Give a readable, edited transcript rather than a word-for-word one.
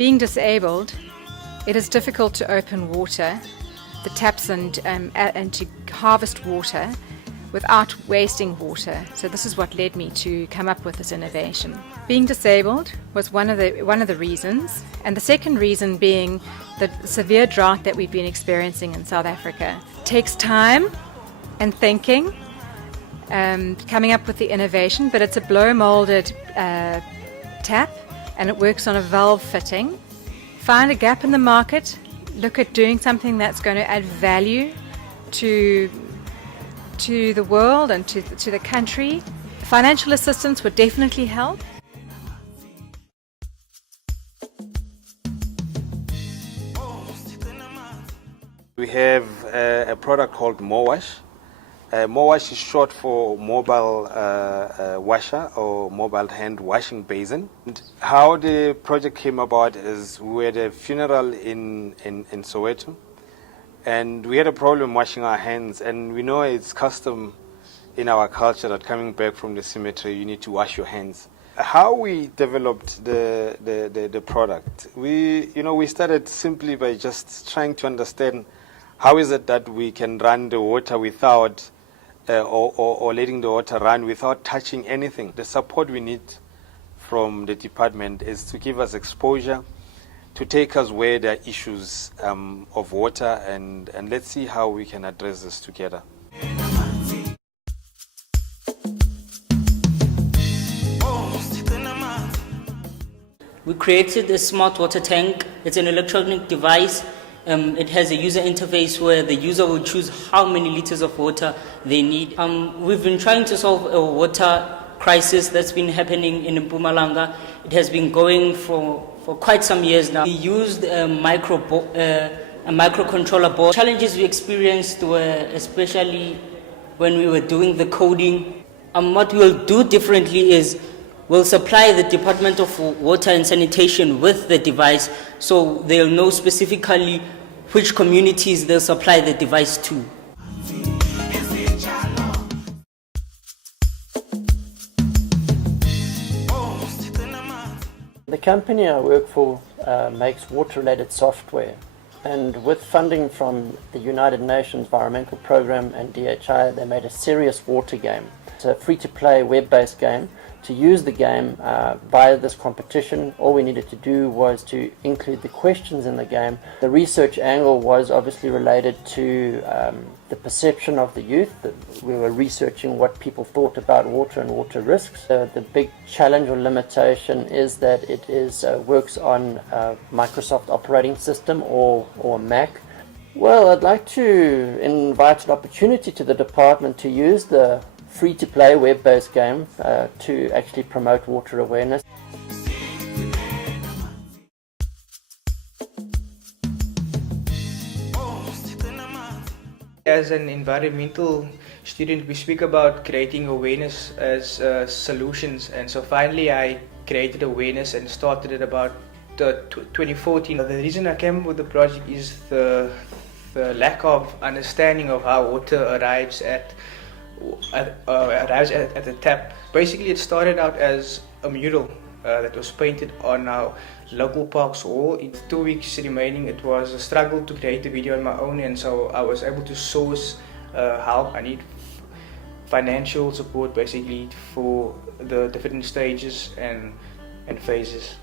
Being disabled, it is difficult to open water, the taps, and to harvest water without wasting water. So this is what led me to come up with this innovation. Being disabled was one of the reasons, and the second reason being the severe drought that we've been experiencing in South Africa. It takes time and thinking, coming up with the innovation, but it's a blow molded tap, and it works on a valve fitting. Find a gap in the market, look at doing something that's going to add value to the world and to the country. Financial assistance would definitely help. We have a product called MoWash. MoWash is short for mobile washer or mobile hand washing basin. And how the project came about is we had a funeral in Soweto, and we had a problem washing our hands, and we know it's custom in our culture that coming back from the cemetery you need to wash your hands. How we developed the product, we started simply by just trying to understand how is it that we can run the water without or letting the water run without touching anything. The support we need from the department is to give us exposure, to take us where there are issues of water, and let's see how we can address this together. We created a smart water tank. It's an electronic device. It has a user interface where the user will choose how many liters of water they need. We've been trying to solve a water crisis that's been happening in Mpumalanga. It has been going for quite some years now. We used a microcontroller board. Challenges we experienced were especially when we were doing the coding. What we'll do differently is we'll supply the Department of Water and Sanitation with the device, so they'll know specifically which communities they'll supply the device to. The company I work for makes water-related software, and with funding from the United Nations Environmental Programme and DHI, they made a serious water game. It's a free-to-play web-based game. To use the game via this competition, all we needed to do was to include the questions in the game. The research angle was obviously related to the perception of the youth. We were researching what people thought about water and water risks. The big challenge or limitation is that it works on Microsoft operating system or Mac. Well, I'd like to invite an opportunity to the department to use the free-to-play web-based game to actually promote water awareness. As an environmental student, we speak about creating awareness as solutions, and so finally I created awareness and started it about 2014. The reason I came up with the project is the lack of understanding of how water arrives at the tap. Basically, it started out as a mural that was painted on our local park's wall. In 2 weeks remaining, it was a struggle to create the video on my own, and so I was able to source help. I need financial support basically for the different stages and phases.